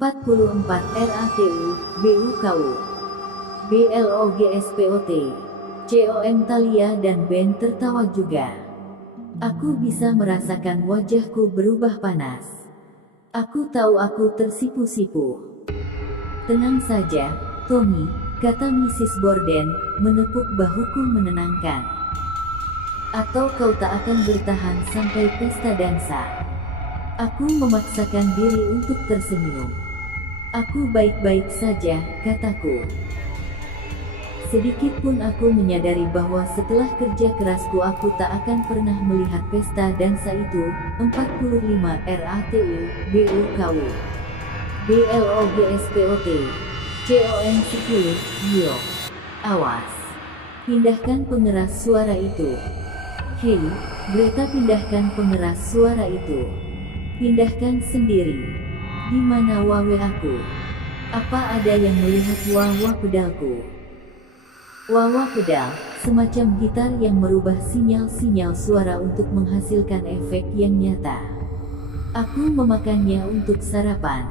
44 RATU, BUKU, BLOGSPOT, COM. Thalia dan Ben tertawa juga. Aku bisa merasakan wajahku berubah panas. Aku tahu aku tersipu-sipu. Tenang saja, Tommy, kata Mrs. Borden, menepuk bahuku menenangkan. Atau kau tak akan bertahan sampai pesta dansa. Aku memaksakan diri untuk tersenyum. Aku baik-baik saja, kataku. Sedikit pun aku menyadari bahwa setelah kerja kerasku aku tak akan pernah melihat pesta dansa itu. 45 RATU, BUKU, BLOGSPOT, COM 10, Yo. Awas. Pindahkan pengeras suara itu. Hei, Greta, pindahkan pengeras suara itu. Pindahkan sendiri. Di mana wawe aku? Apa ada yang melihat wawa pedalku? Wawa pedal, semacam gitar yang merubah sinyal-sinyal suara untuk menghasilkan efek yang nyata. Aku memakannya untuk sarapan.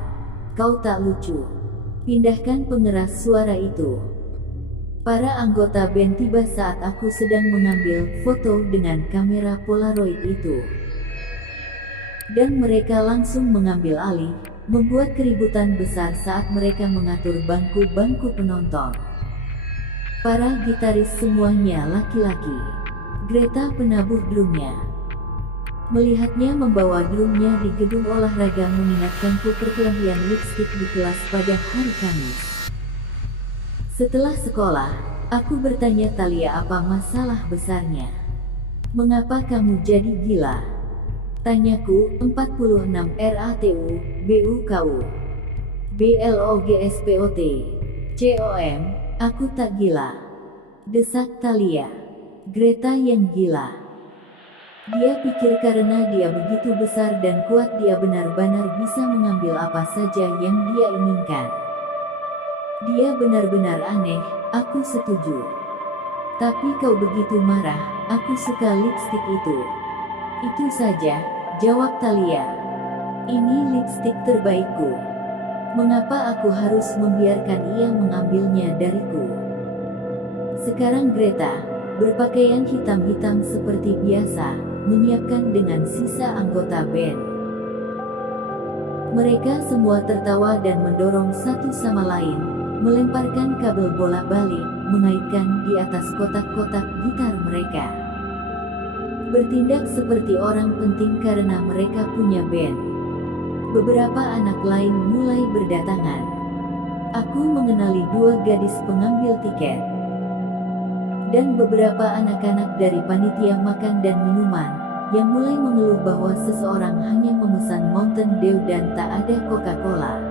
Kau tak lucu. Pindahkan pengeras suara itu. Para anggota band tiba saat aku sedang mengambil foto dengan kamera Polaroid itu. Dan mereka langsung mengambil alih, membuat keributan besar saat mereka mengatur bangku-bangku penonton. Para gitaris semuanya laki-laki. Greta penabuh drumnya. Melihatnya membawa drumnya di gedung olahraga mengingatkanku perkelahian lipstik di kelas pada hari Kamis. Setelah sekolah, aku bertanya Thalia apa masalah besarnya. Mengapa kamu jadi gila? Tanyaku. 46 RATU, BUKU, BLOGSPOT, COM. Aku tak gila, desak Thalia. Greta yang gila. Dia pikir karena dia begitu besar dan kuat dia benar-benar bisa mengambil apa saja yang dia inginkan. Dia benar-benar aneh, aku setuju. Tapi kau begitu marah, aku suka lipstik itu. Itu saja, jawab Thalia. Ini lipstik terbaikku. Mengapa aku harus membiarkan ia mengambilnya dariku? Sekarang Greta, berpakaian hitam-hitam seperti biasa, menyiapkan dengan sisa anggota band. Mereka semua tertawa dan mendorong satu sama lain, melemparkan kabel bola balik, mengaitkan di atas kotak-kotak gitar mereka. Bertindak seperti orang penting karena mereka punya band. Beberapa anak lain mulai berdatangan. Aku mengenali 2 gadis pengambil tiket. Dan beberapa anak-anak dari panitia makan dan minuman, yang mulai mengeluh bahwa seseorang hanya memesan Mountain Dew dan tak ada Coca-Cola.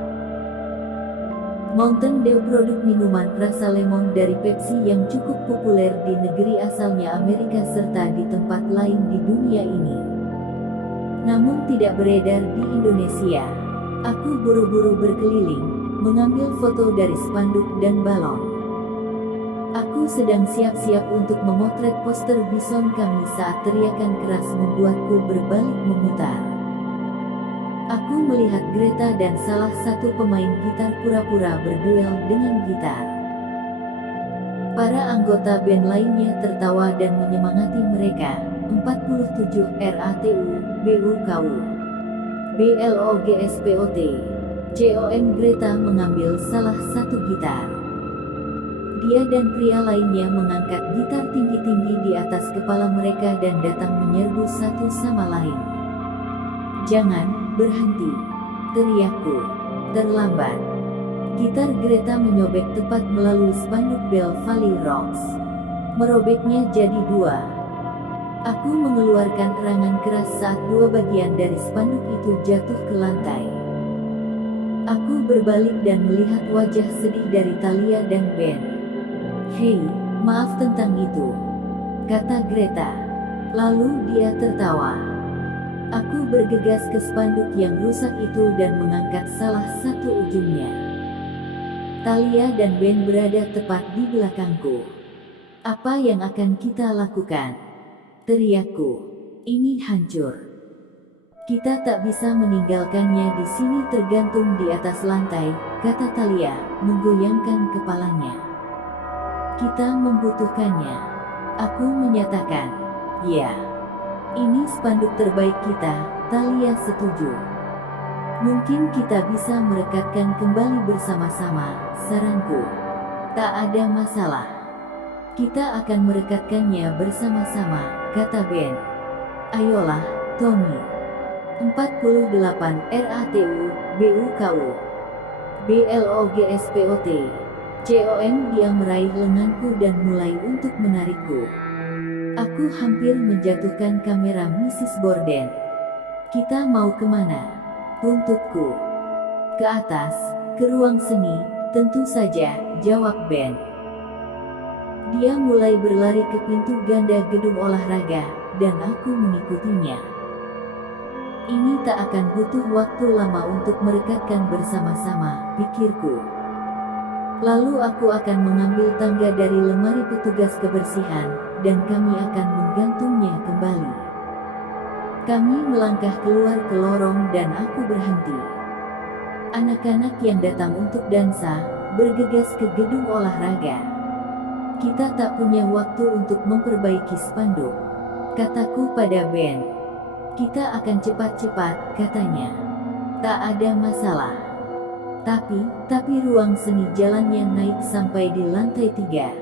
Mountain Dew produk minuman rasa lemon dari Pepsi yang cukup populer di negeri asalnya Amerika serta di tempat lain di dunia ini. Namun tidak beredar di Indonesia. Aku buru-buru berkeliling, mengambil foto dari spanduk dan balon. Aku sedang siap-siap untuk memotret poster bison kami saat teriakan keras membuatku berbalik memutar. Aku melihat Greta dan salah satu pemain gitar pura-pura berduel dengan gitar. Para anggota band lainnya tertawa dan menyemangati mereka. 47 RATU, BUKU, BLOGSPOT, COM. Greta mengambil salah satu gitar. Dia dan pria lainnya mengangkat gitar tinggi-tinggi di atas kepala mereka dan datang menyerbu satu sama lain. Jangan berhenti, teriakku. Terlambat. Gitar Greta menyobek tepat melalui spanduk Bell Valley Rocks. Merobeknya jadi 2. Aku mengeluarkan erangan keras saat 2 bagian dari spanduk itu jatuh ke lantai. Aku berbalik dan melihat wajah sedih dari Thalia dan Ben. Hei, maaf tentang itu, kata Greta. Lalu dia tertawa. Aku bergegas ke spanduk yang rusak itu dan mengangkat salah satu ujungnya. Thalia dan Ben berada tepat di belakangku. Apa yang akan kita lakukan? Teriakku. Ini hancur. Kita tak bisa meninggalkannya di sini tergantung di atas lantai, kata Thalia, menggoyangkan kepalanya. Kita membutuhkannya. Aku menyatakan, ya. Ini spanduk terbaik kita, Thalia setuju. Mungkin kita bisa merekatkan kembali bersama-sama, saranku. Tak ada masalah. Kita akan merekatkannya bersama-sama, kata Ben. Ayolah, Tommy. 48 RATU, BUKU. BLOGSPOT. COM. Dia meraih lenganku dan mulai untuk menarikku. Aku hampir menjatuhkan kamera Mrs. Borden. Kita mau kemana? Tuntutku. Ke atas, ke ruang seni, tentu saja, jawab Ben. Dia mulai berlari ke pintu ganda gedung olahraga, dan aku mengikutinya. Ini tak akan butuh waktu lama untuk merekatkan bersama-sama, pikirku. Lalu aku akan mengambil tangga dari lemari petugas kebersihan, dan kami akan menggantungnya kembali. Kami melangkah keluar ke lorong dan aku berhenti. Anak-anak yang datang untuk dansa, bergegas ke gedung olahraga. Kita tak punya waktu untuk memperbaiki spanduk, kataku pada Ben. Kita akan cepat-cepat, katanya. Tak ada masalah. Tapi ruang seni jalannya naik sampai di lantai 3.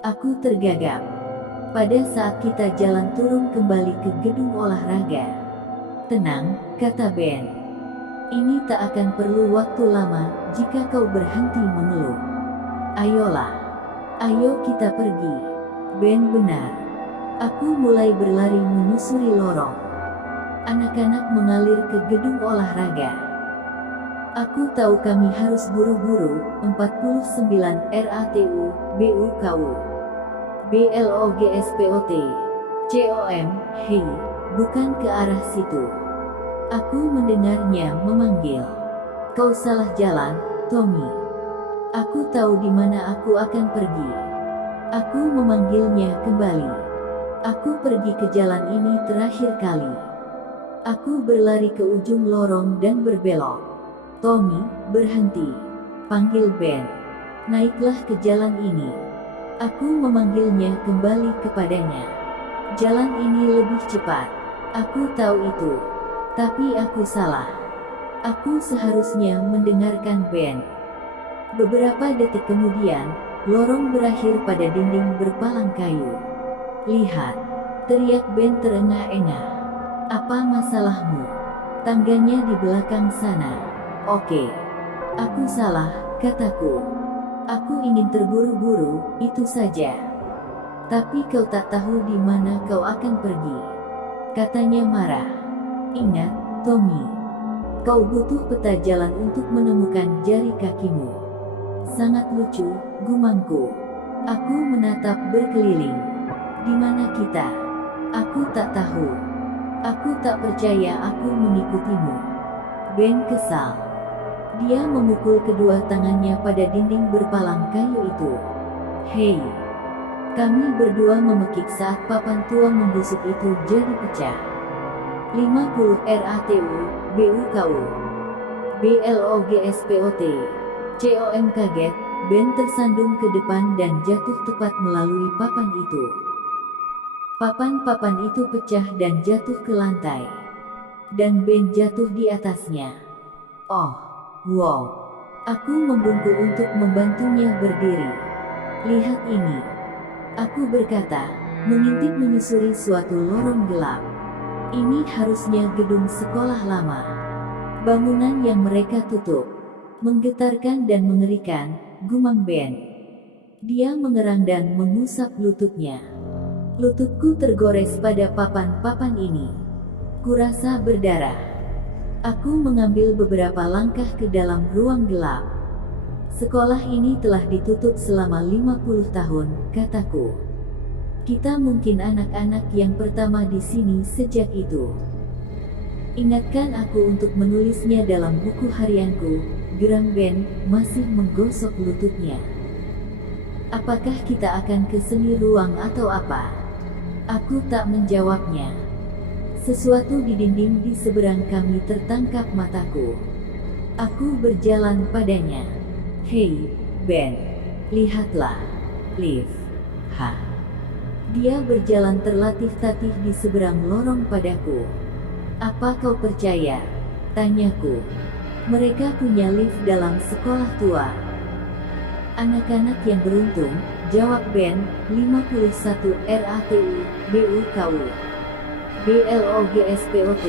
Aku tergagap. Pada saat kita jalan turun kembali ke gedung olahraga. Tenang, kata Ben. Ini tak akan perlu waktu lama jika kau berhenti mengeluh. Ayolah. Ayo kita pergi. Ben benar. Aku mulai berlari menyusuri lorong. Anak-anak mengalir ke gedung olahraga. Aku tahu kami harus buru-buru. 49 RATU, BUKU. BLOGSPOT. COM. Hei, bukan ke arah situ. Aku mendengarnya memanggil. Kau salah jalan, Tommy. Aku tahu di mana aku akan pergi. Aku memanggilnya kembali. Aku pergi ke jalan ini terakhir kali. Aku berlari ke ujung lorong dan berbelok. Tommy, berhenti. Panggil Ben. Naiklah ke jalan ini. Aku memanggilnya kembali kepadanya. Jalan ini lebih cepat. Aku tahu itu. Tapi aku salah. Aku seharusnya mendengarkan Ben. Beberapa detik kemudian, lorong berakhir pada dinding berpalang kayu. Lihat, teriak Ben terengah-engah. Apa masalahmu? Tangganya di belakang sana. Oke. Aku salah, kataku. Aku ingin terburu-buru, itu saja. Tapi kau tak tahu di mana kau akan pergi. Katanya marah. Ingat, Tommy. Kau butuh peta jalan untuk menemukan jari kakimu. Sangat lucu, gumamku. Aku menatap berkeliling. Di mana kita? Aku tak tahu. Aku tak percaya aku mengikutimu. Ben kesal. Dia memukul kedua tangannya pada dinding berpalang kayu itu. Hei. Kami berdua memekik saat papan tua membusuk itu jadi pecah. 50 RATU, BUKU. BLOGSPOT. COM. Kaget, Ben tersandung ke depan dan jatuh tepat melalui papan itu. Papan-papan itu pecah dan jatuh ke lantai. Dan Ben jatuh di atasnya. Oh, wow. Aku membungkuk untuk membantunya berdiri. Lihat ini. Aku berkata, mengintip menyusuri suatu lorong gelap. Ini harusnya gedung sekolah lama. Bangunan yang mereka tutup. Menggetarkan dan mengerikan, gumam Ben. Dia mengerang dan mengusap lututnya. Lututku tergores pada papan-papan ini. Kurasa berdarah. Aku mengambil beberapa langkah ke dalam ruang gelap. Sekolah ini telah ditutup selama 50 tahun, kataku. Kita mungkin anak-anak yang pertama di sini sejak itu. Ingatkan aku untuk menulisnya dalam buku harianku, geram Ben, masih menggosok lututnya. Apakah kita akan ke seni ruang atau apa? Aku tak menjawabnya. Sesuatu di dinding di seberang kami tertangkap mataku. Aku berjalan padanya. Hei, Ben. Lihatlah. Liv. Hah? Dia berjalan terlatih-tatih di seberang lorong padaku. Apa kau percaya? Tanyaku. Mereka punya lift dalam sekolah tua. Anak-anak yang beruntung, jawab Ben. 51 RATU, BUKU. BLOGSPOT.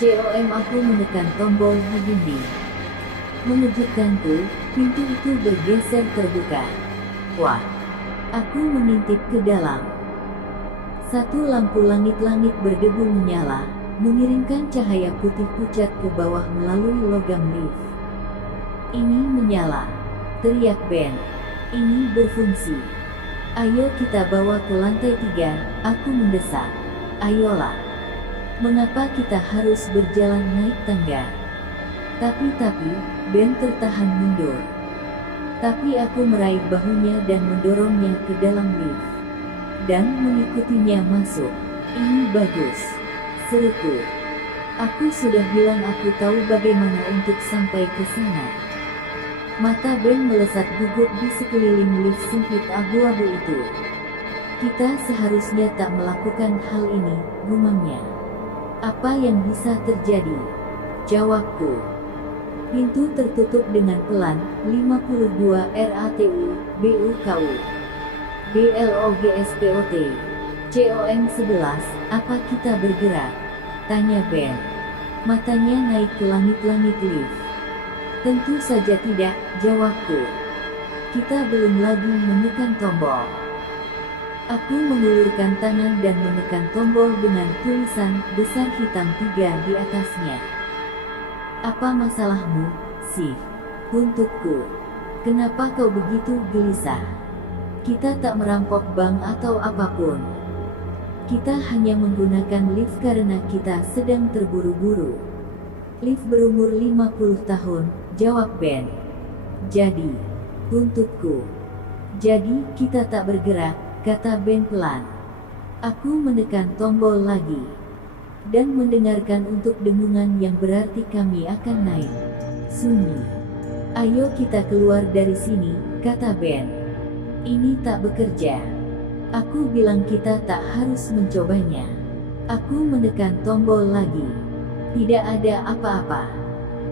COM. Aku menekan tombol di dinding. Mengejutkanku, pintu itu bergeser terbuka. Wah! Aku mengintip ke dalam. Satu lampu langit-langit berdebu menyala, mengirimkan cahaya putih pucat ke bawah melalui logam lift. Ini menyala, teriak Ben. Ini berfungsi. Ayo kita bawa ke lantai 3, aku mendesak. Ayolah. Mengapa kita harus berjalan naik tangga? Tapi, Ben tertahan mundur. Tapi aku meraih bahunya dan mendorongnya ke dalam lift. Dan mengikutinya masuk. Ini bagus, seruku. Aku sudah bilang aku tahu bagaimana untuk sampai ke sana. Mata Ben melesat gugup di sekeliling lift sempit abu-abu itu. Kita seharusnya tak melakukan hal ini, gumamnya. Apa yang bisa terjadi? Jawabku. Pintu tertutup dengan pelan. 52 RATU, BUKU. BLOGSPOT. COM 11, apa kita bergerak? Tanya Ben. Matanya naik ke langit-langit lift. Tentu saja tidak, jawabku. Kita belum lagi menekan tombol. Aku mengulurkan tangan dan menekan tombol dengan tulisan besar hitam 3 di atasnya. Apa masalahmu, Sif? Untukku. Kenapa kau begitu gelisah? Kita tak merampok bank atau apapun. Kita hanya menggunakan lift karena kita sedang terburu-buru. Lift berumur 50 tahun, jawab Ben. Jadi, untukku. Jadi kita tak bergerak, kata Ben pelan. Aku menekan tombol lagi. Dan mendengarkan untuk dengungan yang berarti kami akan naik. Sunyi. Ayo kita keluar dari sini, kata Ben. Ini tak bekerja. Aku bilang kita tak harus mencobanya. Aku menekan tombol lagi. Tidak ada apa-apa.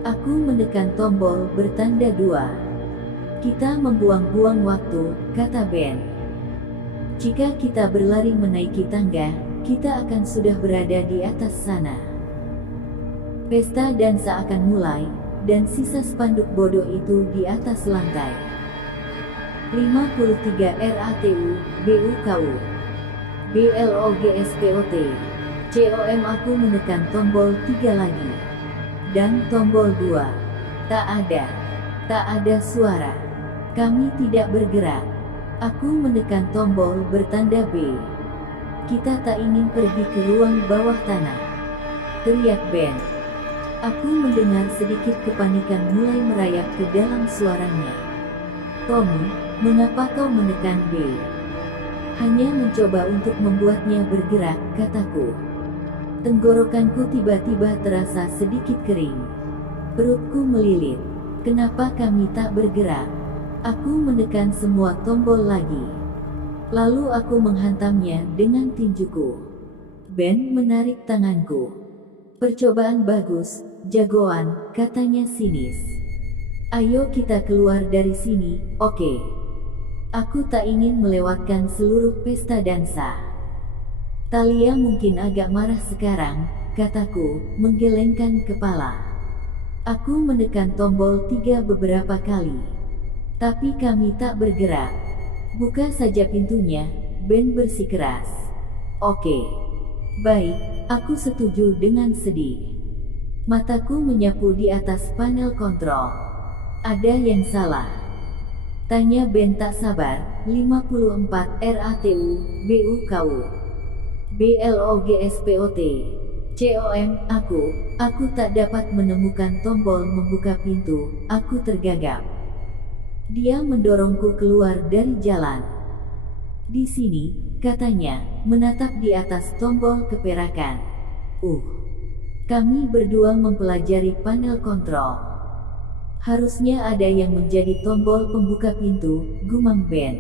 Aku menekan tombol bertanda 2. Kita membuang-buang waktu, kata Ben. Jika kita berlari menaiki tangga, kita akan sudah berada di atas sana. Pesta dansa akan mulai, dan sisa spanduk bodoh itu di atas lantai. 53 RATU, BUKU. BLOGSPOT. COM. Aku menekan tombol 3 lagi. Dan tombol 2. Tak ada. Tak ada suara. Kami tidak bergerak. Aku menekan tombol bertanda B. Kita tak ingin pergi ke ruang bawah tanah. Teriak Ben. Aku mendengar sedikit kepanikan mulai merayap ke dalam suaranya. Tommy, mengapa kau menekan B? Hanya mencoba untuk membuatnya bergerak, kataku. Tenggorokanku tiba-tiba terasa sedikit kering. Perutku melilit. Kenapa kami tak bergerak? Aku menekan semua tombol lagi. Lalu aku menghantamnya dengan tinjuku. Ben menarik tanganku. Percobaan bagus, jagoan, katanya sinis. Ayo kita keluar dari sini, oke? Aku tak ingin melewatkan seluruh pesta dansa. Talia mungkin agak marah sekarang, kataku, menggelengkan kepala. Aku menekan tombol 3 beberapa kali. Tapi kami tak bergerak. Buka saja pintunya, Ben bersikeras. Oke. Baik, aku setuju dengan sedih. Mataku menyapu di atas panel kontrol. Ada yang salah? Tanya Ben tak sabar. 54 RATU, BUKU. BLOGSPOT. COM. Aku tak dapat menemukan tombol membuka pintu, aku tergagap. Dia mendorongku keluar dari jalan. Di sini, katanya, menatap di atas tombol keperakan. Kami berdua mempelajari panel kontrol. Harusnya ada yang menjadi tombol pembuka pintu, gumam Ben.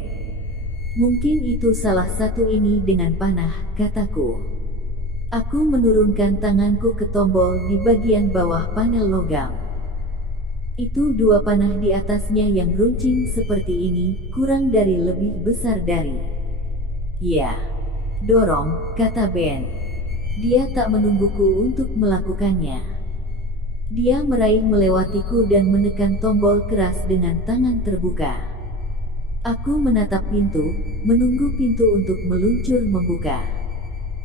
Mungkin itu salah satu ini dengan panah, kataku. Aku menurunkan tanganku ke tombol di bagian bawah panel logam. Itu dua panah di atasnya yang runcing seperti ini, kurang dari lebih besar dari. Ya, dorong, kata Ben. Dia tak menungguku untuk melakukannya. Dia meraih melewatiku dan menekan tombol keras dengan tangan terbuka. Aku menatap pintu, menunggu pintu untuk meluncur membuka.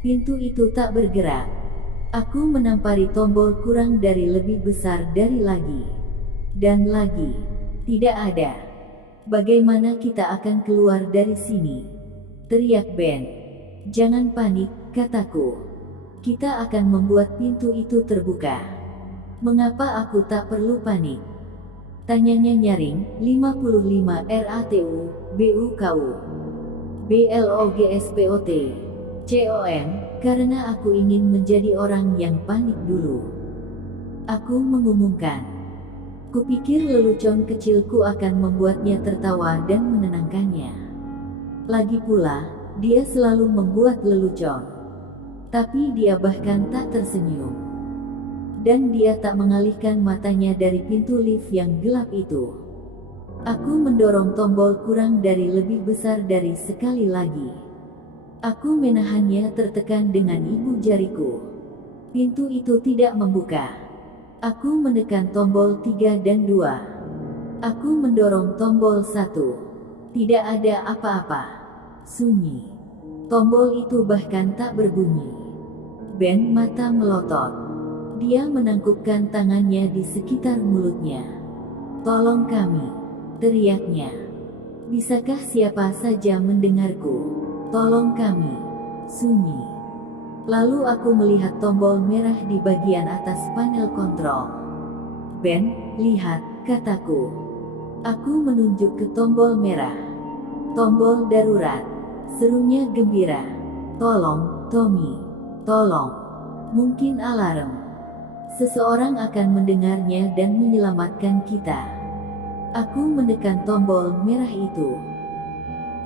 Pintu itu tak bergerak. Aku menampari tombol kurang dari lebih besar dari lagi. Dan lagi. Tidak ada. Bagaimana kita akan keluar dari sini? Teriak Ben. Jangan panik, kataku. Kita akan membuat pintu itu terbuka. Mengapa aku tak perlu panik? Tanyanya nyaring. 55 RATU, BUKU, BLOGSPOT, COM, karena aku ingin menjadi orang yang panik dulu. Aku mengumumkan. Kupikir lelucon kecilku akan membuatnya tertawa dan menenangkannya. Lagi pula, dia selalu membuat lelucon. Tapi dia bahkan tak tersenyum. Dan dia tak mengalihkan matanya dari pintu lift yang gelap itu. Aku mendorong tombol kurang dari lebih besar dari sekali lagi. Aku menahannya tertekan dengan ibu jariku. Pintu itu tidak membuka. Aku menekan tombol 3 dan 2. Aku mendorong tombol 1. Tidak ada apa-apa. Sunyi. Tombol itu bahkan tak berbunyi. Ben mata melotot. Dia menangkupkan tangannya di sekitar mulutnya. Tolong kami, teriaknya. Bisakah siapa saja mendengarku? Tolong kami. Sunyi. Lalu aku melihat tombol merah di bagian atas panel kontrol. Ben, lihat, kataku. Aku menunjuk ke tombol merah. Tombol darurat. Serunya gembira. Tolong, Tommy. Tolong. Mungkin alarm. Seseorang akan mendengarnya dan menyelamatkan kita. Aku menekan tombol merah itu.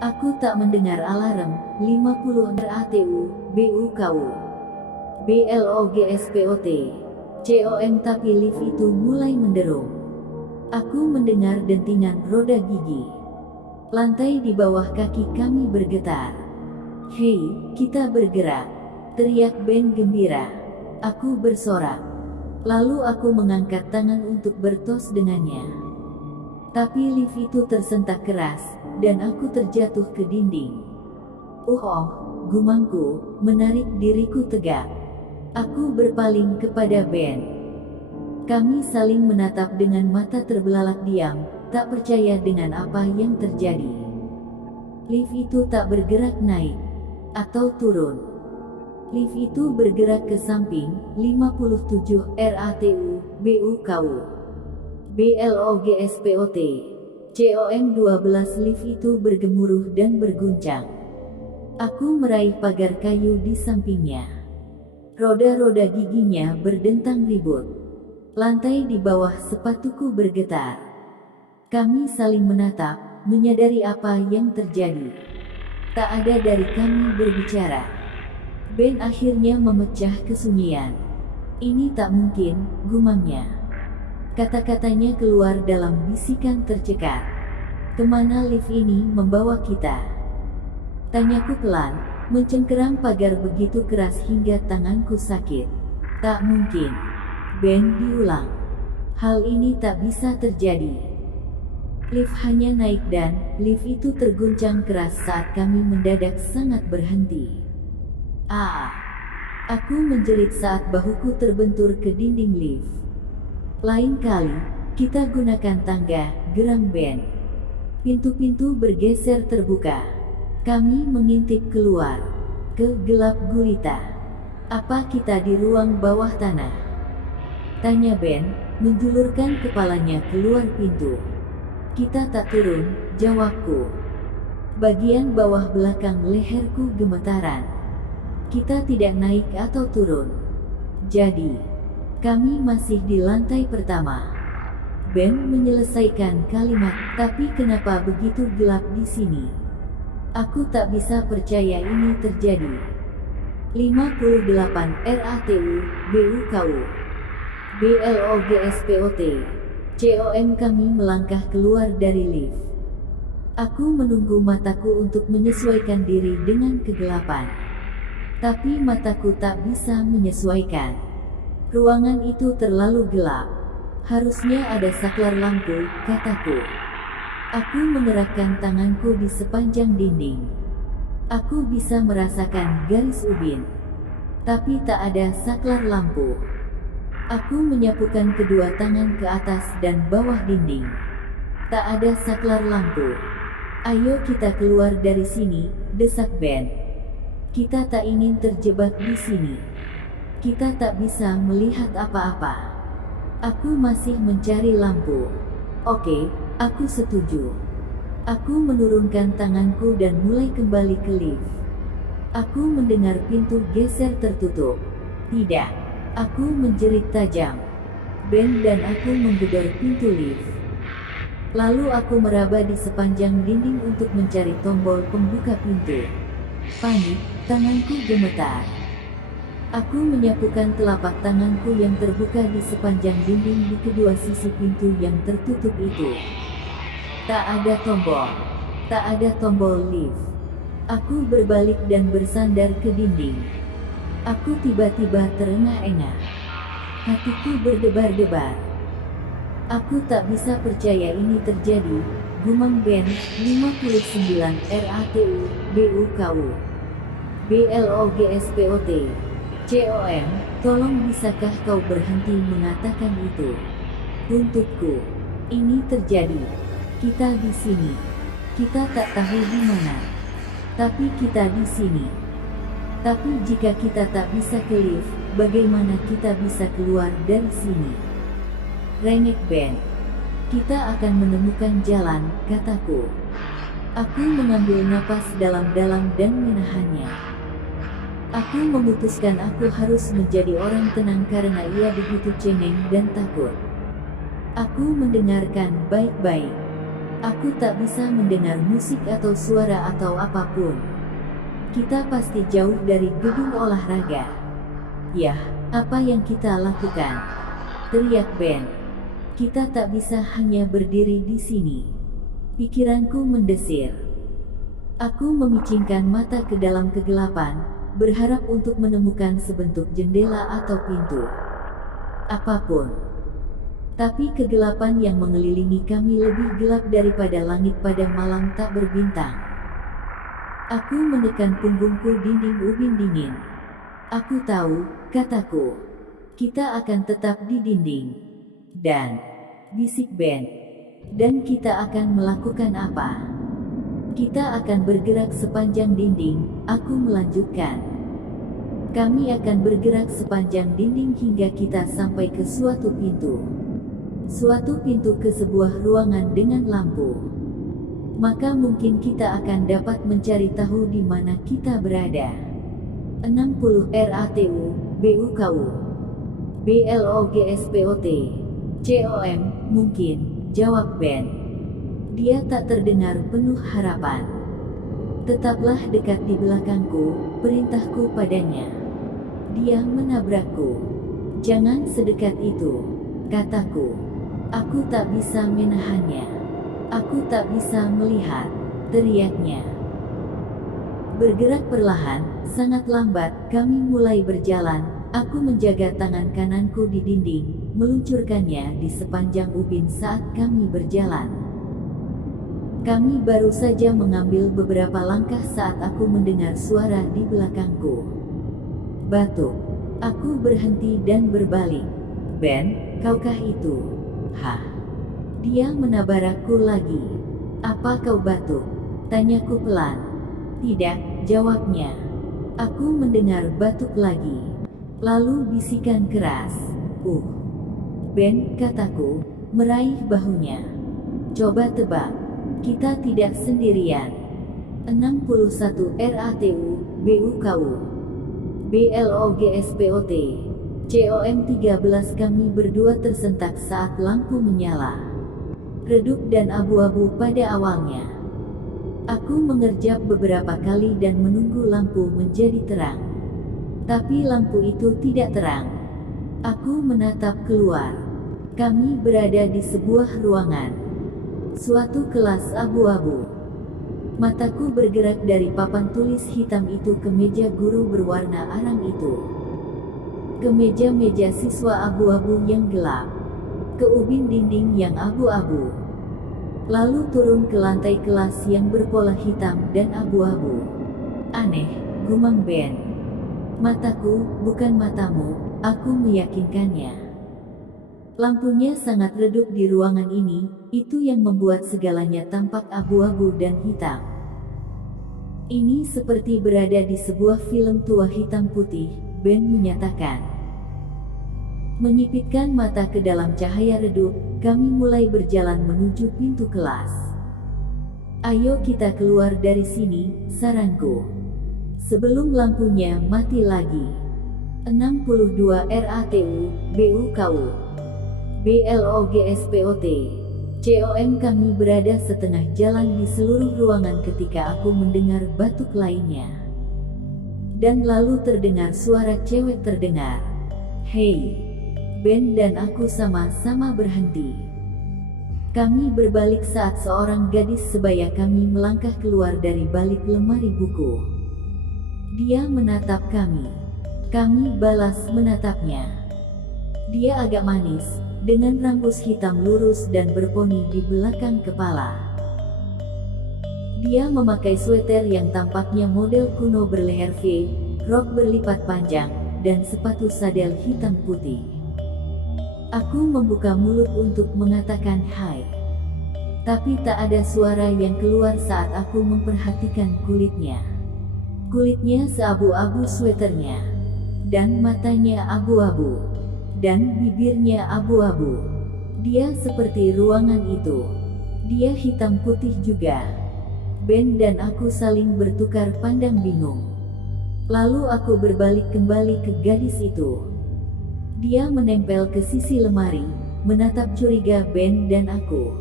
Aku tak mendengar alarm. 50 RATU, BUKU, BLOGSPOT, COM, tapi lift itu mulai menderung. Aku mendengar dentingan roda gigi. Lantai di bawah kaki kami bergetar. Hei, kita bergerak, teriak Ben gembira. Aku bersorak. Lalu aku mengangkat tangan untuk bertos dengannya. Tapi lift itu tersentak keras, dan aku terjatuh ke dinding. Gumamku, menarik diriku tegak. Aku berpaling kepada Ben. Kami saling menatap dengan mata terbelalak diam, tak percaya dengan apa yang terjadi. Lift itu tak bergerak naik atau turun. Lift itu bergerak ke samping. 57 RATU, BUKU, BLOGSPOT, COM 12. Lift itu bergemuruh dan berguncang. Aku meraih pagar kayu di sampingnya. Roda-roda giginya berdentang ribut. Lantai di bawah sepatuku bergetar. Kami saling menatap, menyadari apa yang terjadi. Tak ada dari kami berbicara. Ben akhirnya memecah kesunyian. Ini tak mungkin, gumamnya. Kata-katanya keluar dalam bisikan tercekat. Kemana lift ini membawa kita? Tanyaku pelan, mencengkeram pagar begitu keras hingga tanganku sakit. Tak mungkin. Ben diulang. Hal ini tak bisa terjadi. Lift hanya naik dan lift itu terguncang keras saat kami mendadak sangat berhenti. Aku menjerit saat bahuku terbentur ke dinding lift. Lain kali, kita gunakan tangga, geram Ben. Pintu-pintu bergeser terbuka. Kami mengintip keluar. Ke gelap gulita. Apa kita di ruang bawah tanah? Tanya Ben, menjulurkan kepalanya keluar pintu. Kita tak turun, jawabku. Bagian bawah belakang leherku gemetaran. Kita tidak naik atau turun. Jadi, kami masih di lantai pertama. Ben menyelesaikan kalimat, tapi kenapa begitu gelap di sini? Aku tak bisa percaya ini terjadi. 58 RATU, BUKU, BLOGSPOT, COM. Kami melangkah keluar dari lift. Aku menunggu mataku untuk menyesuaikan diri dengan kegelapan. Tapi mataku tak bisa menyesuaikan. Ruangan itu terlalu gelap. Harusnya ada saklar lampu, kataku. Aku mengerahkan tanganku di sepanjang dinding. Aku bisa merasakan garis ubin. Tapi tak ada saklar lampu. Aku menyapukan kedua tangan ke atas dan bawah dinding. Tak ada saklar lampu. Ayo kita keluar dari sini, desak Ben. Kita tak ingin terjebak di sini. Kita tak bisa melihat apa-apa. Aku masih mencari lampu. Oke, aku setuju. Aku menurunkan tanganku dan mulai kembali ke lift. Aku mendengar pintu geser tertutup. Tidak. Aku menjerit tajam. Ben dan aku menggedor pintu lift. Lalu aku meraba di sepanjang dinding untuk mencari tombol pembuka pintu. Panik, tanganku gemetar. Aku menyapukan telapak tanganku yang terbuka di sepanjang dinding di kedua sisi pintu yang tertutup itu. Tak ada tombol. Tak ada tombol lift. Aku berbalik dan bersandar ke dinding. Aku tiba-tiba terengah-engah. Hatiku berdebar-debar. Aku tak bisa percaya ini terjadi, gumam Ben. 59 RATU, BUKU, BLOGSPOT, COM. Tolong bisakah kau berhenti mengatakan itu? Untukku. Ini terjadi. Kita di sini. Kita tak tahu di mana. Tapi kita di sini. Tapi jika kita tak bisa ke lift, bagaimana kita bisa keluar dari sini? Rengek Ben. Kita akan menemukan jalan, kataku. Aku mengambil napas dalam-dalam dan menahannya. Aku memutuskan aku harus menjadi orang tenang karena ia begitu cengeng dan takut. Aku mendengarkan baik-baik. Aku tak bisa mendengar musik atau suara atau apapun. Kita pasti jauh dari gedung olahraga. Yah, apa yang kita lakukan? Teriak Ben. Kita tak bisa hanya berdiri di sini. Pikiranku mendesir. Aku memicingkan mata ke dalam kegelapan, berharap untuk menemukan sebentuk jendela atau pintu. Apapun. Tapi kegelapan yang mengelilingi kami lebih gelap daripada langit pada malam tak berbintang. Aku menekan punggungku dinding ubin dingin. Aku tahu, kataku. Kita akan tetap di dinding. Dan, bisik Ben. Dan kita akan melakukan apa? Kita akan bergerak sepanjang dinding, aku melanjutkan. Kami akan bergerak sepanjang dinding hingga kita sampai ke suatu pintu. Suatu pintu ke sebuah ruangan dengan lampu. Maka mungkin kita akan dapat mencari tahu di mana kita berada. 60 RATU, BUKU, BLOGSPOT, COM. Mungkin, jawab Ben. Dia tak terdengar penuh harapan. Tetaplah dekat di belakangku, perintahku padanya. Dia menabrakku. Jangan sedekat itu, kataku. Aku tak bisa menahannya. Aku tak bisa melihat, teriaknya. Bergerak perlahan, sangat lambat, kami mulai berjalan. Aku menjaga tangan kananku di dinding, meluncurkannya di sepanjang ubin saat kami berjalan. Kami baru saja mengambil beberapa langkah saat aku mendengar suara di belakangku. Batuk. Aku berhenti dan berbalik. Ben, kaukah itu? Hah? Dia menabarakku lagi. Apa kau batuk? Tanyaku pelan. Tidak, jawabnya. Aku mendengar batuk lagi. Lalu bisikan keras. Ben, kataku, meraih bahunya. Coba tebak. Kita tidak sendirian. 61 RATU, BUKU, BLOGSPOT, COM13 kami berdua tersentak saat lampu menyala. Redup dan abu-abu pada awalnya. Aku mengerjap beberapa kali dan menunggu lampu menjadi terang. Tapi lampu itu tidak terang. Aku menatap keluar. Kami berada di sebuah ruangan. Suatu kelas abu-abu. Mataku bergerak dari papan tulis hitam itu ke meja guru berwarna arang itu. Ke meja-meja siswa abu-abu yang gelap. Ke ubin dinding yang abu-abu. Lalu turun ke lantai kelas yang berpola hitam dan abu-abu. Aneh, gumam Ben. Mataku, bukan matamu, aku meyakinkannya. Lampunya sangat redup di ruangan ini, itu yang membuat segalanya tampak abu-abu dan hitam. Ini seperti berada di sebuah film tua hitam putih, Ben menyatakan. Menyipitkan mata ke dalam cahaya redup, kami mulai berjalan menuju pintu kelas. Ayo kita keluar dari sini, saranku. Sebelum lampunya mati lagi. 62 RATU, BUKU. BLOGSPOT. COM kami berada setengah jalan di seluruh ruangan ketika aku mendengar batuk lainnya. Dan lalu terdengar suara cewek terdengar. Hei. Ben dan aku sama-sama berhenti. Kami berbalik saat seorang gadis sebaya kami melangkah keluar dari balik lemari buku. Dia menatap kami. Kami balas menatapnya. Dia agak manis, dengan rambut hitam lurus dan berponi di belakang kepala. Dia memakai sweater yang tampaknya model kuno berleher V, rok berlipat panjang, dan sepatu sadel hitam putih. Aku membuka mulut untuk mengatakan hai. Tapi tak ada suara yang keluar saat aku memperhatikan kulitnya. Kulitnya seabu-abu sweaternya. Dan matanya abu-abu. Dan bibirnya abu-abu. Dia seperti ruangan itu. Dia hitam putih juga. Ben dan aku saling bertukar pandang bingung. Lalu aku berbalik kembali ke gadis itu. Dia menempel ke sisi lemari, menatap curiga Ben dan aku.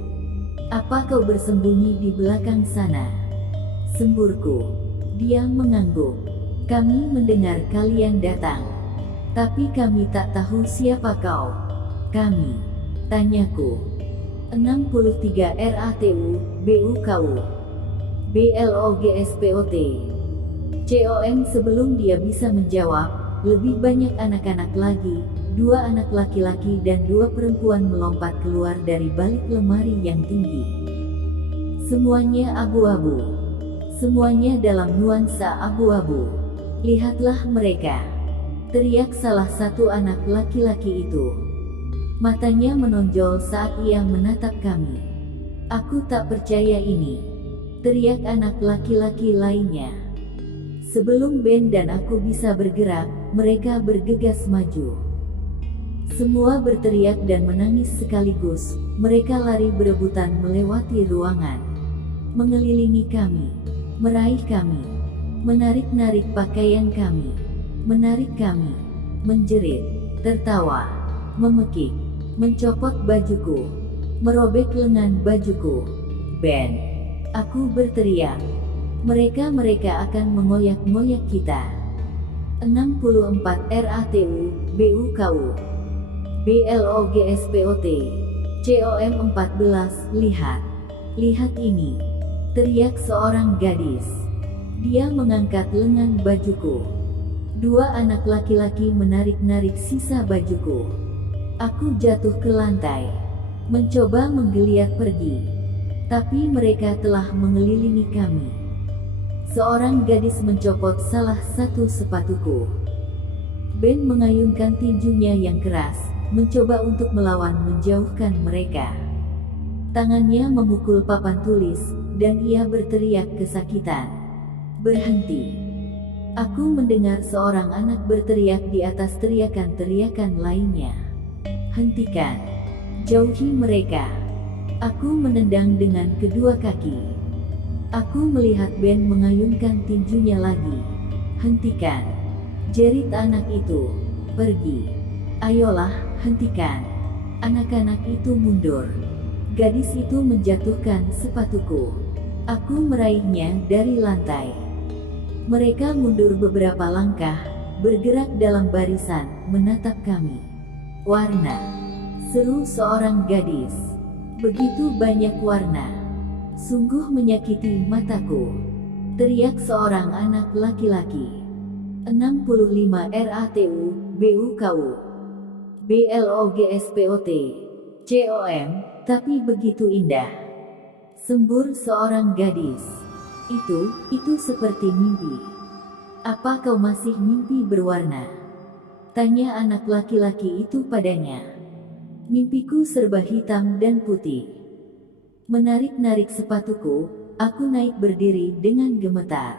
Apa kau bersembunyi di belakang sana? Semburku. Dia mengangguk. Kami mendengar kalian datang. Tapi kami tak tahu siapa kau. Kami. Tanyaku. 63 RATU, BUKU. BLOGSPOT. COM sebelum dia bisa menjawab, lebih banyak anak-anak lagi. 2 anak laki-laki dan 2 perempuan melompat keluar dari balik lemari yang tinggi. Semuanya abu-abu. Semuanya dalam nuansa abu-abu. Lihatlah mereka. Teriak salah satu anak laki-laki itu. Matanya menonjol saat ia menatap kami. Aku tak percaya ini. Teriak anak laki-laki lainnya. Sebelum Ben dan aku bisa bergerak, mereka bergegas maju. Semua berteriak dan menangis sekaligus. Mereka lari berebutan melewati ruangan. Mengelilingi kami. Meraih kami. Menarik-narik pakaian kami. Menarik kami. Menjerit. Tertawa. Memekik. Mencopot bajuku. Merobek lengan bajuku. Ben. Aku berteriak. Mereka akan mengoyak-ngoyak kita. 64 RATU, BUKU. BLOGSPOT. COM 14, lihat. Lihat ini. Teriak seorang gadis. Dia mengangkat lengan bajuku. 2 anak laki-laki menarik-narik sisa bajuku. Aku jatuh ke lantai. Mencoba menggeliat pergi. Tapi mereka telah mengelilingi kami. Seorang gadis mencopot salah satu sepatuku. Ben mengayunkan tinjunya yang keras, mencoba untuk melawan menjauhkan mereka. Tangannya memukul papan tulis, dan ia berteriak kesakitan. Berhenti. Aku mendengar seorang anak berteriak di atas teriakan-teriakan lainnya. Hentikan. Jauhi mereka. Aku menendang dengan kedua kaki. Aku melihat Ben mengayunkan tinjunya lagi. Hentikan. Jerit anak itu. Pergi. Ayolah, hentikan. Anak-anak itu mundur. Gadis itu menjatuhkan sepatuku. Aku meraihnya dari lantai. Mereka mundur beberapa langkah, bergerak dalam barisan, menatap kami. Warna, seru seorang gadis. Begitu banyak warna. Sungguh menyakiti mataku. Teriak seorang anak laki-laki. 65 RATU, BUKU, BLOGSPOT, COM, tapi begitu indah. Sembur seorang gadis. Itu seperti mimpi. Apa kau masih mimpi berwarna? Tanya anak laki-laki itu padanya. Mimpiku serba hitam dan putih. Menarik-narik sepatuku, aku naik berdiri dengan gemetar.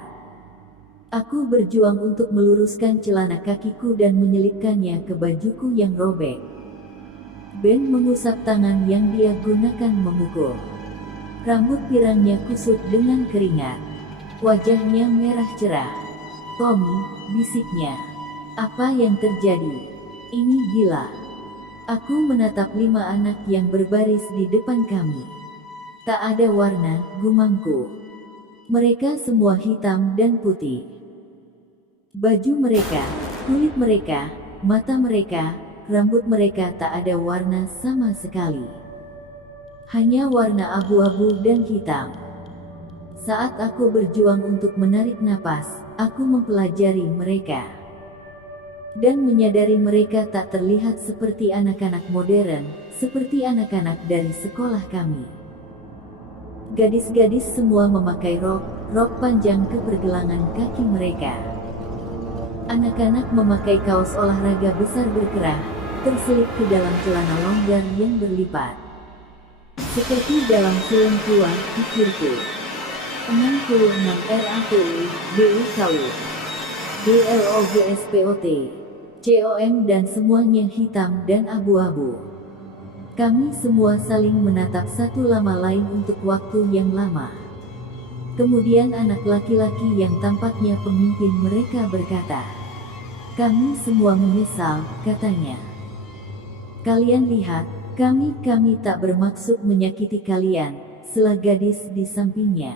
Aku berjuang untuk meluruskan celana kakiku dan menyelipkannya ke bajuku yang robek. Ben mengusap tangan yang dia gunakan memukul. Rambut pirangnya kusut dengan keringat. Wajahnya merah cerah. "Tommy," bisiknya. "Apa yang terjadi? Ini gila." Aku menatap 5 anak yang berbaris di depan kami. Tak ada warna, gumamku. Mereka semua hitam dan putih. Baju mereka, kulit mereka, mata mereka, rambut mereka tak ada warna sama sekali. Hanya warna abu-abu dan hitam. Saat aku berjuang untuk menarik napas, aku mempelajari mereka. Dan menyadari mereka tak terlihat seperti anak-anak modern, seperti anak-anak dari sekolah kami. Gadis-gadis semua memakai rok panjang ke pergelangan kaki mereka. Anak-anak memakai kaos olahraga besar berkerah, terselip ke dalam celana longgar yang berlipat. Seperti dalam film tua, pikirku. 66 RATU, BUKU, BLOGSPOT, COM dan semuanya hitam dan abu-abu. Kami semua saling menatap satu sama lain untuk waktu yang lama. Kemudian anak laki-laki yang tampaknya pemimpin mereka berkata, "Kami semua menyesal," katanya. "Kalian lihat, kami tak bermaksud menyakiti kalian," sela gadis di sampingnya.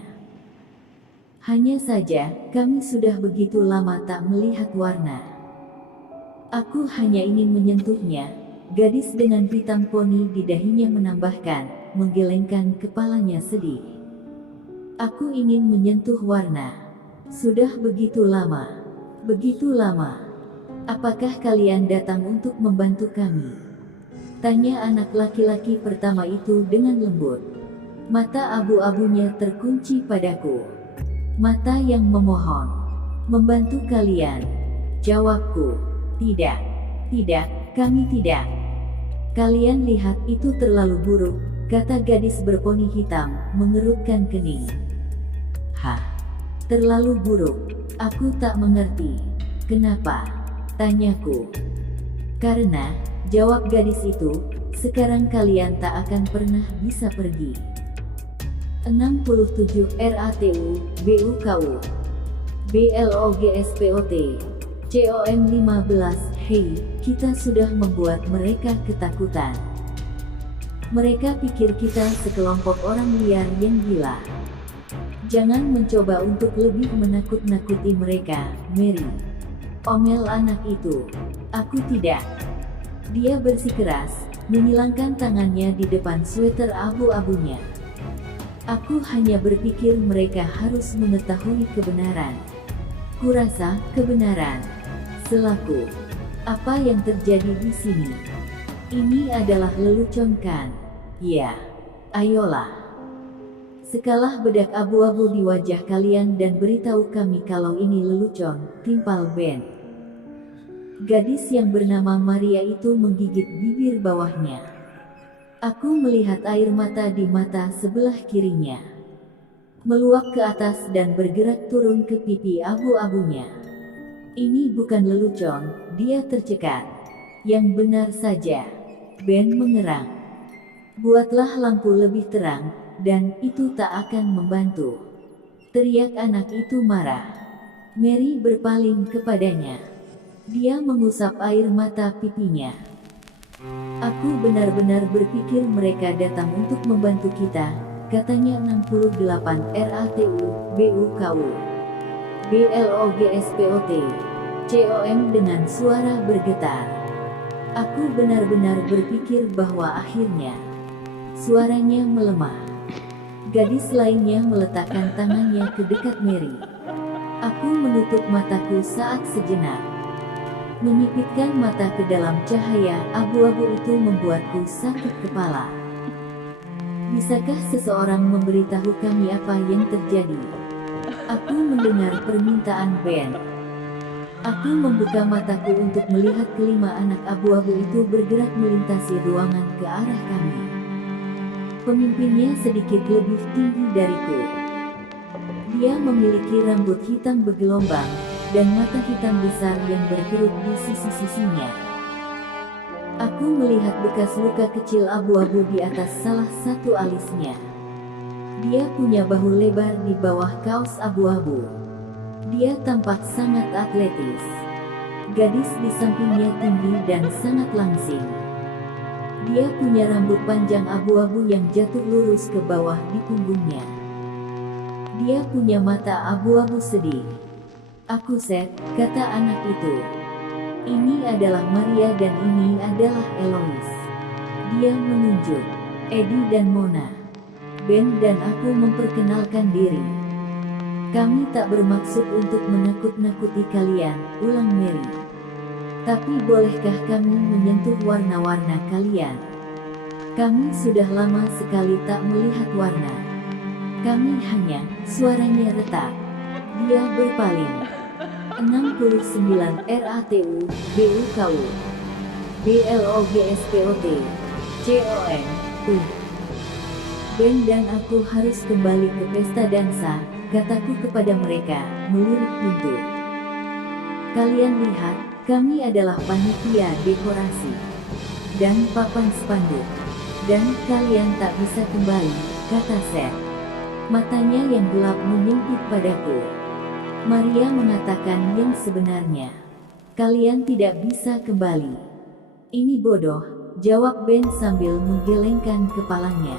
"Hanya saja, kami sudah begitu lama tak melihat warna." Aku hanya ingin menyentuhnya, gadis dengan hitam poni di dahinya menambahkan, menggelengkan kepalanya sedih. "Aku ingin menyentuh warna. Sudah begitu lama. Begitu lama. Apakah kalian datang untuk membantu kami?" Tanya anak laki-laki pertama itu dengan lembut. Mata abu-abunya terkunci padaku. Mata yang memohon. "Membantu kalian?" Jawabku. "Tidak. Tidak, kami tidak. Kalian lihat itu terlalu buruk," kata gadis berponi hitam, mengerutkan kening. "Hah? Terlalu buruk? Aku tak mengerti." "Kenapa?" tanyaku. "Karena," jawab gadis itu, "sekarang kalian tak akan pernah bisa pergi." 67 RATU, BUKU, BLOGSPOT, COM 15, hei, kita sudah membuat mereka ketakutan. Mereka pikir kita sekelompok orang liar yang gila. Jangan mencoba untuk lebih menakut-nakuti mereka, Mary. Omel anak itu. Aku tidak. Dia bersikeras, menyilangkan tangannya di depan sweater abu-abunya. Aku hanya berpikir mereka harus mengetahui kebenaran. Kurasa, kebenaran. Selaku. Apa yang terjadi di sini? Ini adalah lelucon kan? Ya. Ayolah. Sekalah bedak abu-abu di wajah kalian dan beritahu kami kalau ini lelucon, timpal Ben. Gadis yang bernama Maria itu menggigit bibir bawahnya. Aku melihat air mata di mata sebelah kirinya. Meluap ke atas dan bergerak turun ke pipi abu-abunya. "Ini bukan lelucon," dia tercekat. "Yang benar saja." Ben mengerang. "Buatlah lampu lebih terang, dan itu tak akan membantu," teriak anak itu marah. Mary berpaling kepadanya. Dia mengusap air mata pipinya. Aku benar-benar berpikir mereka datang untuk membantu kita, katanya 68 RATU, BUKU, BLOGSPOT, COM dengan suara bergetar. Aku benar-benar berpikir bahwa akhirnya suaranya melemah. Gadis lainnya meletakkan tangannya ke dekat Mary. Aku menutup mataku saat sejenak. Menyipitkan mata ke dalam cahaya abu-abu itu membuatku sakit kepala. Bisakah seseorang memberitahu kami apa yang terjadi? Aku mendengar permintaan Ben. Aku membuka mataku untuk melihat kelima anak abu-abu itu bergerak melintasi ruangan ke arah kami. Pemimpinnya sedikit lebih tinggi dariku. Dia memiliki rambut hitam bergelombang, dan mata hitam besar yang berkerut di sisi-sisinya. Aku melihat bekas luka kecil abu-abu di atas salah satu alisnya. Dia punya bahu lebar di bawah kaos abu-abu. Dia tampak sangat atletis. Gadis di sampingnya tinggi dan sangat langsing. Dia punya rambut panjang abu-abu yang jatuh lurus ke bawah di punggungnya. Dia punya mata abu-abu sedih. Aku Seth, kata anak itu. Ini adalah Maria dan ini adalah Eloise. Dia menunjuk Eddie dan Mona. Ben dan aku memperkenalkan diri. Kami tak bermaksud untuk menakut-nakuti kalian, ulang Mary. Tapi bolehkah kami menyentuh warna-warna kalian? Kami sudah lama sekali tak melihat warna. Kami hanya, suaranya retak. Dia berpaling. 69 RATU, BUKU, BLOGSPOT, COM, Ben dan aku harus kembali ke pesta dansa, kataku kepada mereka, melirik pintu. Kalian lihat, kami adalah panitia dekorasi dan papan spanduk. Dan kalian tak bisa kembali, kata Seth. Matanya yang gelap menyempit padaku. Maria mengatakan yang sebenarnya. Kalian tidak bisa kembali. Ini bodoh, jawab Ben sambil menggelengkan kepalanya.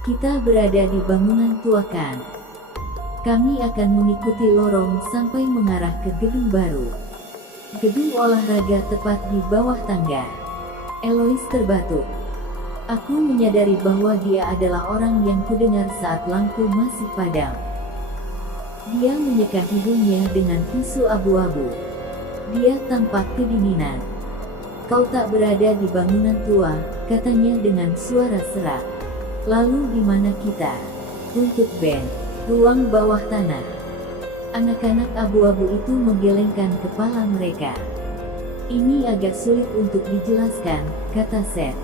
Kita berada di bangunan tua kan? Kami akan mengikuti lorong sampai mengarah ke gedung baru. Gedung olahraga tepat di bawah tangga. Eloise terbatuk. Aku menyadari bahwa dia adalah orang yang kudengar saat lampu masih padam. Dia menyeka hidungnya dengan tisu abu-abu. Dia tampak kedinginan. Kau tak berada di bangunan tua, katanya dengan suara serak. Lalu di mana kita? Untuk Ben, ruang bawah tanah. Anak-anak abu-abu itu menggelengkan kepala mereka. Ini agak sulit untuk dijelaskan, kata Seth.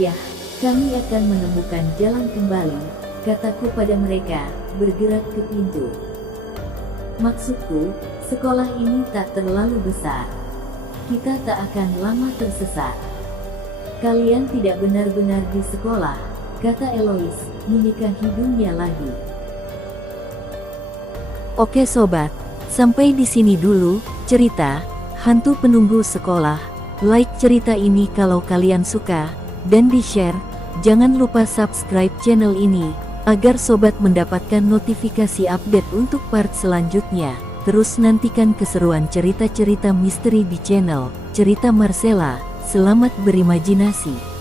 Yah, kami akan menemukan jalan kembali, kataku pada mereka, bergerak ke pintu. Maksudku, sekolah ini tak terlalu besar. Kita tak akan lama tersesat. Kalian tidak benar-benar di sekolah, kata Eloise, menyeka hidungnya lagi. Oke sobat, sampai di sini dulu, cerita, Hantu Penunggu Sekolah. Like cerita ini kalau kalian suka, dan di-share. Jangan lupa subscribe channel ini, agar sobat mendapatkan notifikasi update untuk part selanjutnya. Terus nantikan keseruan cerita-cerita misteri di channel Cerita Marcella. Selamat berimajinasi.